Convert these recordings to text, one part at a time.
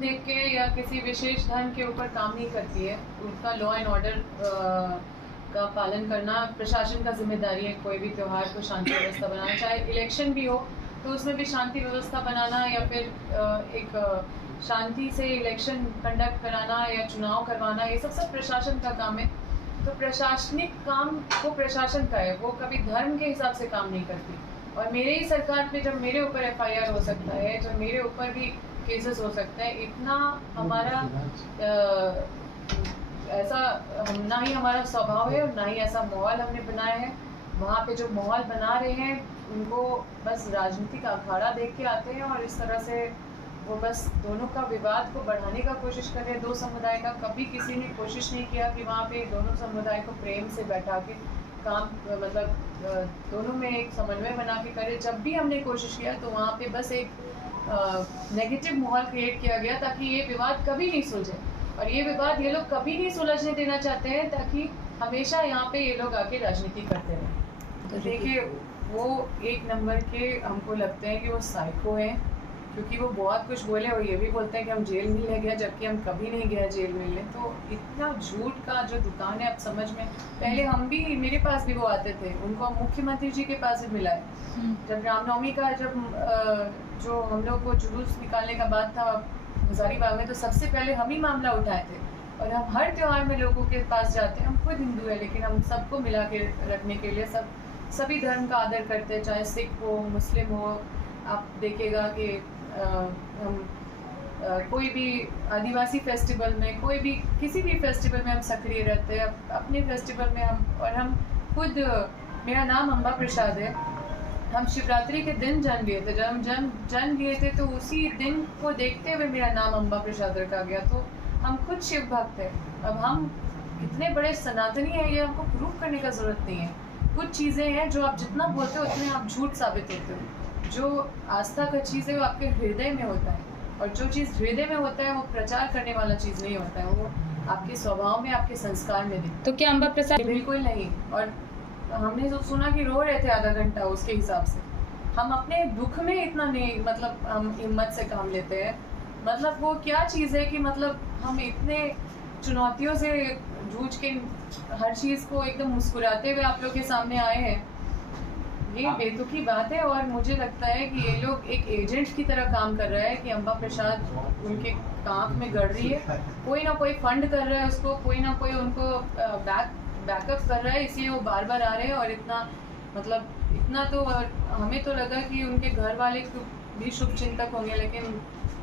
देख के या किसी विशेष धर्म के ऊपर काम नहीं करती है। उनका लॉ एंड ऑर्डर का पालन करना प्रशासन का जिम्मेदारी है। कोई भी त्यौहार को शांति व्यवस्था बनाना, चाहे इलेक्शन भी हो तो उसमें भी शांति व्यवस्था बनाना, या फिर एक शांति से इलेक्शन कंडक्ट कराना या चुनाव करवाना, ये सब प्रशासन का काम है। तो प्रशासनिक काम वो प्रशासन का है, वो कभी धर्म के हिसाब से काम नहीं करती। और मेरे ही सरकार पे जब मेरे ऊपर FIR हो सकता है, जब मेरे ऊपर भी केसेस हो सकता है, इतना हमारा ऐसा ना ही हमारा स्वभाव है और ना ही ऐसा माहौल हमने बनाया है। वहाँ पे जो माहौल बना रहे हैं उनको बस राजनीतिक अखाड़ा देख के आते हैं और इस तरह से वो बस दोनों का विवाद को बढ़ाने का कोशिश कर रहे हैं, दो समुदाय का। कभी किसी ने कोशिश नहीं किया कि वहाँ पे दोनों समुदाय को प्रेम से बैठा के काम, मतलब दोनों में एक समन्वय बना के करे। जब भी हमने कोशिश किया तो वहाँ पे बस एक नेगेटिव माहौल क्रिएट किया गया ताकि ये विवाद कभी नहीं सुलझे। और ये विवाद ये लोग कभी नहीं सुलझने देना चाहते हैं ताकि हमेशा यहाँ पे ये लोग आके राजनीति करते रहें। तो देखिए, वो एक नंबर के हमको लगते हैं कि वो साइको हैं, क्योंकि वो बहुत कुछ बोले और ये भी बोलते हैं कि हम जेल मिलने गए, जबकि हम कभी नहीं गए जेल मिलने। तो इतना झूठ का जो दुकान है, अब समझ में, पहले हम भी, मेरे पास भी वो आते थे, उनको हम मुख्यमंत्री जी के पास भी मिला है। जब रामनवमी का जो हम लोग को जुलूस निकालने का बात था हजारीबाग में, तो सबसे पहले हम ही मामला उठाए थे। और हम हर त्यौहार में लोगों के पास जाते हैं। हम खुद हिंदू है, लेकिन हम सबको मिला के रखने के लिए सभी धर्म का आदर करते हैं, चाहे सिख हो, मुस्लिम हो। आप देखिएगा कि हम कोई भी आदिवासी फेस्टिवल में, कोई भी किसी भी फेस्टिवल में हम सक्रिय रहते हैं। अपने फेस्टिवल में हम खुद, मेरा नाम अम्बा प्रसाद है। हम शिवरात्रि के दिन जन्म लिए थे। जब हम जन्म लिए थे तो उसी दिन को देखते हुए मेरा नाम अम्बा प्रसाद रखा गया। तो हम खुद शिव भक्त हैं। अब हम इतने बड़े सनातनी हैं, ये हमको प्रूव करने का ज़रूरत नहीं है। कुछ चीज़ें हैं जो आप जितना बोलते हो उतने आप झूठ साबित होते हो। जो आस्था का चीज़ है वो आपके हृदय में होता है, और जो चीज़ हृदय में होता है वो प्रचार करने वाला चीज़ नहीं होता है, वो आपके स्वभाव में, आपके संस्कार में दिखता है। तो क्या अम्बा प्रसाद? बिल्कुल नहीं। और हमने जो सुना कि रो रहे थे आधा घंटा, उसके हिसाब से हम अपने दुख में इतना नहीं, मतलब हम हिम्मत से काम लेते हैं। मतलब वो क्या चीज़ है कि मतलब हम इतने चुनौतियों से जूझ के हर चीज़ को एकदम मुस्कुराते हुए आप लोग के सामने आए हैं। ये बेतुकी बात है। और मुझे लगता है कि ये लोग एक एजेंट की तरह काम कर रहा है कि अम्बा प्रसाद उनके काम में गड़ रही है। कोई ना कोई फंड कर रहा है उसको, कोई ना कोई उनको बैकअप कर रहा है, इसलिए वो बार बार आ रहे हैं। और इतना तो हमें तो लगा कि उनके घर वाले भी शुभ चिंतक होंगे, लेकिन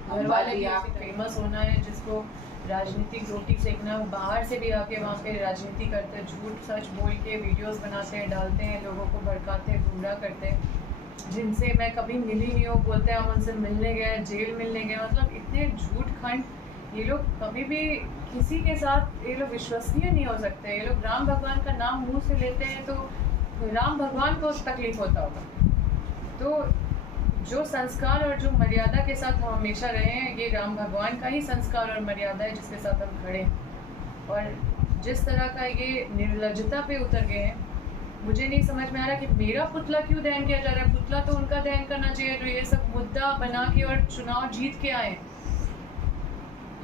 घर वाले भी फेमस होना है, जिसको राजनीतिक रोटी सेकना है, वो बाहर से भी आके वहाँ पे राजनीति करते हैं, झूठ सच बोल के वीडियोस बनाते हैं, डालते हैं, लोगों को भड़काते हैं, गुमराह करते हैं। जिनसे मैं कभी मिली नहीं हूँ, बोलते हैं हम उनसे मिलने गए, जेल मिलने गए। मतलब इतने झूठ खंड। ये लोग कभी भी किसी के साथ, ये लोग विश्वसनीय नहीं हो सकते। ये लोग राम भगवान का नाम मुंह से लेते हैं तो राम भगवान को तकलीफ होता होगा। तो जो संस्कार और जो मर्यादा के साथ हम हमेशा रहे हैं, ये राम भगवान का ही संस्कार और मर्यादा है जिसके साथ हम खड़े हैं। और जिस तरह का ये निर्लज्जता पे उतर गए हैं, मुझे नहीं समझ में आ रहा कि मेरा पुतला क्यों दहन किया जा रहा है। पुतला तो उनका दहन करना चाहिए जो ये सब मुद्दा बना के और चुनाव जीत के आए।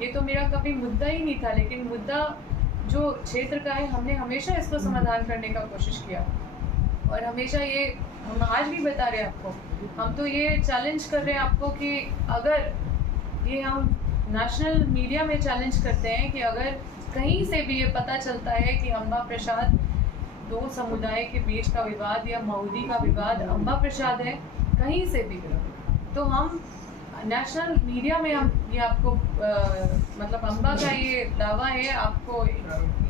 ये तो मेरा कभी मुद्दा ही नहीं था, लेकिन मुद्दा जो क्षेत्र का है, हमने हमेशा इसको समाधान करने का कोशिश किया। और हमेशा ये हम आज भी बता रहे हैं आपको, हम तो ये चैलेंज कर रहे हैं आपको कि अगर ये हम नेशनल मीडिया में चैलेंज करते हैं कि अगर कहीं से भी ये पता चलता है कि अम्बा प्रसाद, दो समुदाय के बीच का विवाद या मऊदी का विवाद अम्बा प्रसाद है, कहीं से भी, तो हम नेशनल मीडिया में हम ये आपको मतलब अम्बा का ये दावा है, आपको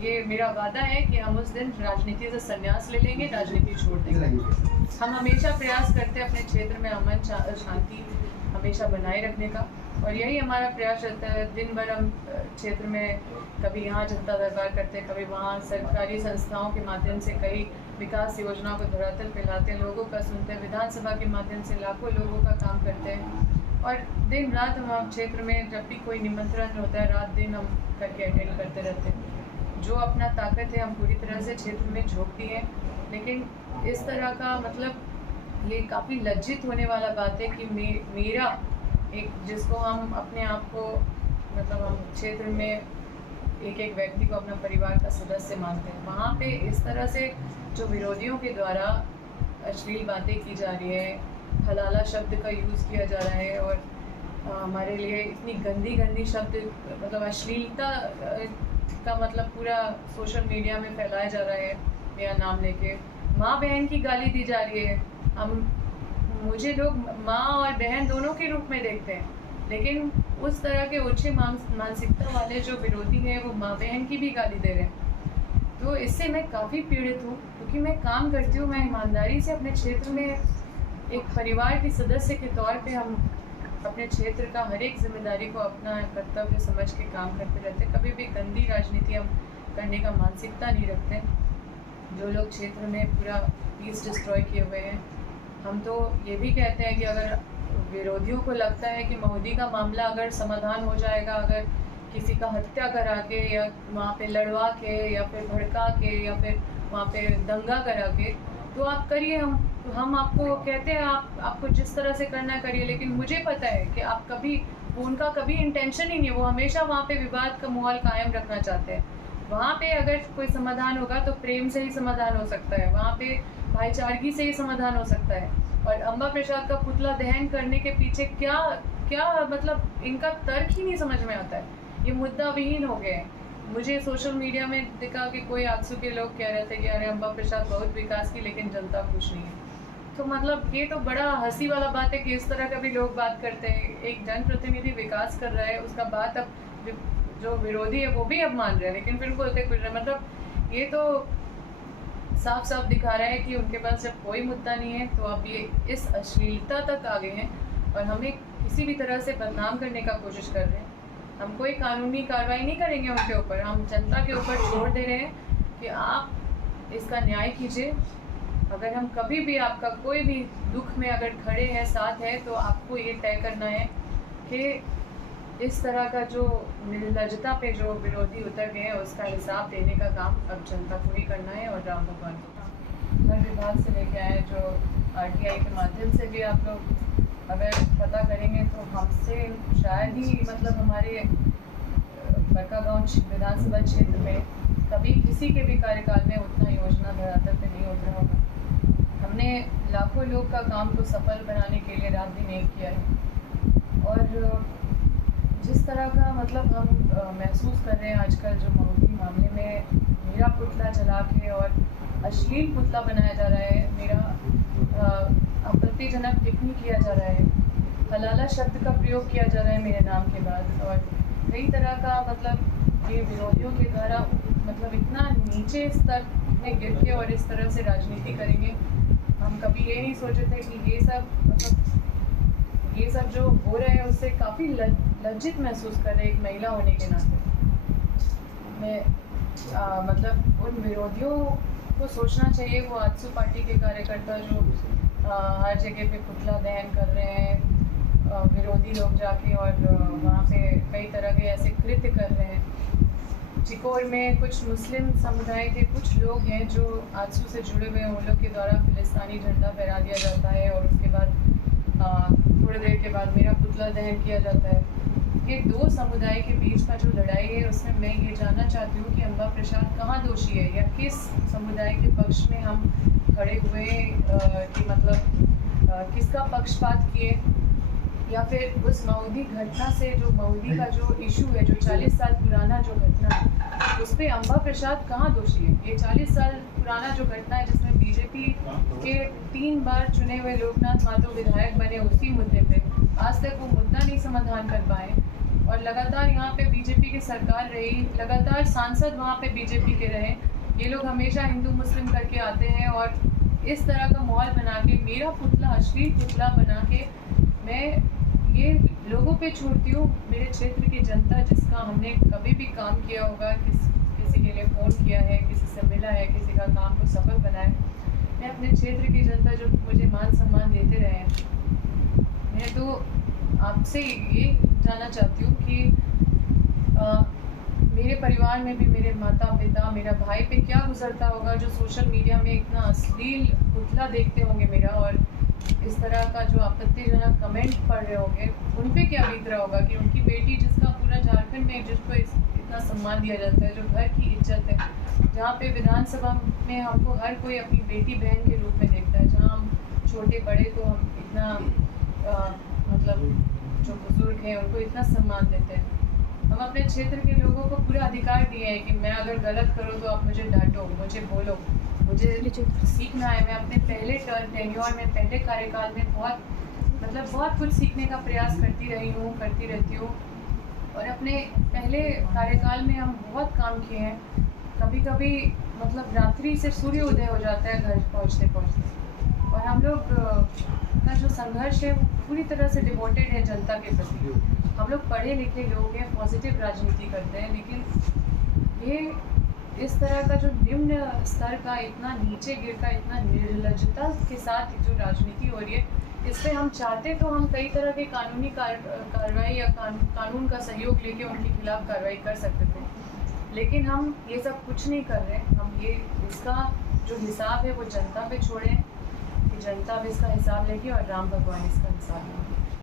ये मेरा वादा है कि हम उस दिन राजनीति से संन्यास ले लेंगे, राजनीति छोड़ देंगे। हम हमेशा प्रयास करते हैं अपने क्षेत्र में अमन शांति हमेशा बनाए रखने का, और यही हमारा प्रयास रहता है। दिन भर हम क्षेत्र में कभी यहाँ जनता दरबार करते हैं, कभी वहाँ सरकारी संस्थाओं के माध्यम से कई विकास योजनाओं को धरातल पे लाते हैं, लोगों का सुनते हैं, विधानसभा के माध्यम से लाखों लोगों का काम करते हैं। और दिन रात हम क्षेत्र में जब भी कोई निमंत्रण होता है, रात दिन हम करके अटेंड करते रहते हैं। जो अपना ताकत है हम पूरी तरह से क्षेत्र में झोंकती हैं। लेकिन इस तरह का मतलब ये काफ़ी लज्जित होने वाला बात है कि मेरा एक, जिसको हम अपने आप को मतलब हम क्षेत्र में एक एक व्यक्ति को अपना परिवार का सदस्य मानते हैं, वहाँ पे इस तरह से जो विरोधियों के द्वारा अश्लील बातें की जा रही है, हलाला शब्द का यूज़ किया जा रहा है और हमारे लिए इतनी गंदी गंदी शब्द मतलब अश्लीलता का मतलब पूरा सोशल मीडिया में फैलाया जा रहा है मेरा नाम लेके। माँ बहन की गाली दी जा रही है। मुझे लोग माँ और बहन दोनों के रूप में देखते हैं, लेकिन उस तरह के उच्च मानसिकता वाले जो विरोधी हैं वो माँ बहन की भी गाली दे रहे हैं। तो इससे मैं काफ़ी पीड़ित हूँ, क्योंकि मैं काम करती हूँ, मैं ईमानदारी से अपने क्षेत्र में एक परिवार के सदस्य के तौर पे हम अपने क्षेत्र का हर एक जिम्मेदारी को अपना कर्तव्य समझ के काम करते रहते। कभी भी गंदी राजनीति हम करने का मानसिकता नहीं रखते। जो लोग क्षेत्र में पूरा पीस डिस्ट्रॉय किए हुए हैं, हम तो ये भी कहते हैं कि अगर विरोधियों को लगता है कि महुदी का मामला अगर समाधान हो जाएगा, अगर किसी का हत्या करा के या वहाँ पे लड़वा के या फिर भड़का के या फिर वहाँ पे दंगा करा के, तो आप करिए। हम आपको कहते हैं आपको जिस तरह से करना है करिए, लेकिन मुझे पता है कि आप कभी उनका कभी इंटेंशन ही नहीं है, वो हमेशा वहाँ पे विवाद का माहौल कायम रखना चाहते हैं। वहाँ पे अगर कोई समाधान होगा तो प्रेम से ही समाधान हो सकता है, वहाँ पे भाईचारगी से ही समाधान हो सकता है। और अम्बा प्रसाद का पुतला दहन करने के पीछे क्या क्या मतलब इनका तर्क ही नहीं समझ में आता है। ये मुद्दा विहीन हो गए हैं। मुझे सोशल मीडिया में दिखा कि कोई आजसू के लोग कह रहे थे कि अरे अम्बा प्रसाद बहुत विकास की, लेकिन जनता खुश नहीं है। तो मतलब ये तो बड़ा हंसी वाला बात है कि इस तरह का भी लोग बात करते हैं। एक जनप्रतिनिधि विकास कर रहा है, उसका बात अब जो विरोधी है वो भी अब मान रहे हैं, लेकिन फिर बोलते कुछ नहीं। मतलब ये तो साफ साफ दिखा रहा है कि उनके पास जब कोई मुद्दा नहीं है तो अब ये इस अश्लीलता तक आ गए हैं और हमें किसी भी तरह से बदनाम करने का कोशिश कर रहे हैं। हम कोई कानूनी कार्रवाई नहीं करेंगे उनके ऊपर, हम जनता के ऊपर छोड़ दे रहे हैं कि आप इसका न्याय कीजिए। अगर हम कभी भी आपका कोई भी दुख में अगर खड़े हैं, साथ है, तो आपको ये तय करना है कि इस तरह का जो निर्लजता पे जो विरोधी उतर गए हैं उसका हिसाब देने का काम अब जनता को ही करना है। और राम भगवान को हर विभाग से लेके आए, जो RTI के माध्यम से भी आप लोग अगर पता करेंगे तो हमसे शायद ही मतलब हमारे बड़कागांव विधानसभा क्षेत्र में कभी किसी के भी कार्यकाल में उतना योजना धरातल पे नहीं उतरा होगा। हमने लाखों लोग का काम को सफल बनाने के लिए रात दिन एक किया है। और जिस तरह का मतलब हम महसूस कर रहे हैं आजकल, जो महुदी मामले में मेरा पुतला जला के और अश्लील पुतला बनाया जा रहा है, मेरा आपत्तिजनक टिप्पणी किया जा रहा है, हलाला शब्द का प्रयोग किया जा रहा है मेरे नाम के बाद, और कई तरह का मतलब ये विरोधियों के द्वारा मतलब इतना नीचे स्तर में गिर के और इस तरह से राजनीति करेंगे। हम कभी ये नहीं सोचे थे कि ये सब मतलब ये सब जो हो रहा है उससे काफ़ी लज्जित महसूस कर रहे हैं एक महिला होने के नाते। मैं मतलब उन विरोधियों को सोचना चाहिए, वो आजसू पार्टी के कार्यकर्ता जो हर जगह पे पुतला दहन कर रहे हैं, विरोधी लोग जाके और वहाँ पे कई तरह के ऐसे कृत्य कर रहे हैं। चिकोर में कुछ मुस्लिम समुदाय के कुछ लोग हैं जो आजसू से जुड़े हुए हैं, उन लोग के द्वारा फिलिस्तानी झंडा फहरा दिया जाता है और उसके बाद थोड़ी देर के बाद मेरा पुतला दहन किया जाता है। ये दो समुदाय के बीच का जो लड़ाई है उसमें मैं ये जानना चाहती हूँ कि अम्बा प्रसाद कहाँ दोषी है, या किस समुदाय के पक्ष में हम खड़े हुए कि मतलब किसका पक्षपात किए, या फिर उस महुदी घटना से जो महुदी का जो इशू है, जो 40 साल पुराना जो घटना है, उस पर अम्बा प्रसाद कहाँ दोषी है। ये 40 साल पुराना जो घटना है जिसमें बीजेपी के 3 बार चुने हुए लोकनाथ माधव विधायक बने, उसी मुद्दे पे आज तक वो मुद्दा नहीं समाधान कर पाए, और लगातार यहाँ पे बीजेपी की सरकार रही, लगातार सांसद वहाँ पे बीजेपी के रहे। ये लोग हमेशा हिंदू मुस्लिम करके आते हैं और इस तरह का माहौल बना के मेरा पुतला अश्लील पुतला बना के मैं ये लोगों पे छोड़ती हूँ। मेरे क्षेत्र की जनता जिसका हमने कभी भी काम किया होगा, किसी के लिए फ़ोन किया है, किसी से मिला है, किसी का काम को सफल बनाया, मैं अपने क्षेत्र की जनता जो मुझे मान सम्मान देते रहे हैं, मैं तो आपसे ये जानना चाहती हूँ कि मेरे परिवार में भी मेरे माता पिता, मेरा भाई पे क्या गुजरता होगा जो सोशल मीडिया में इतना अश्लील पुतला देखते होंगे मेरा, और इस तरह का जो आपत्तिजनक कमेंट पढ़ रहे होंगे, उन पे क्या बीत रहा होगा कि उनकी बेटी, जिसका पूरा झारखंड में जिसको इतना सम्मान दिया जाता है, जो घर की इज्जत है, जहाँ पे विधानसभा में हमको हर कोई अपनी बेटी बहन के रूप में देखता है, जहाँ हम छोटे बड़े को हम इतना मतलब जो बुजुर्ग हैं उनको इतना सम्मान देते हैं। हम अपने क्षेत्र के लोगों को पूरा अधिकार दिए हैं कि मैं अगर गलत करूँ तो आप मुझे डांटो, मुझे बोलो, मुझे सीखना है। मैं अपने पहले टेन्योर में, पहले कार्यकाल में बहुत कुछ सीखने का प्रयास करती रही हूँ, करती रहती हूँ। और अपने पहले कार्यकाल में हम बहुत काम किए हैं। कभी कभी मतलब रात्रि से सूर्य उदय हो जाता है घर पहुँचते पहुँचते। और हम लोग का जो संघर्ष है वो पूरी तरह से डिवोटेड है जनता के प्रति। हम लोग पढ़े लिखे लोग हैं, पॉजिटिव राजनीति करते हैं, लेकिन ये इस तरह का जो निम्न स्तर का, इतना नीचे गिर का, इतना निर्लज्जता के साथ जो राजनीति हो रही है, इस पर हम चाहते तो हम कई तरह के कानूनी कार्रवाई या कानून का सहयोग लेके उनके खिलाफ कार्रवाई कर सकते थे, लेकिन हम ये सब कुछ नहीं कर रहे। हम इसका जो हिसाब है वो जनता पे छोड़ें कि जनता अब इसका हिसाब लेगी और राम भगवान इसका हिसाब लेंगे।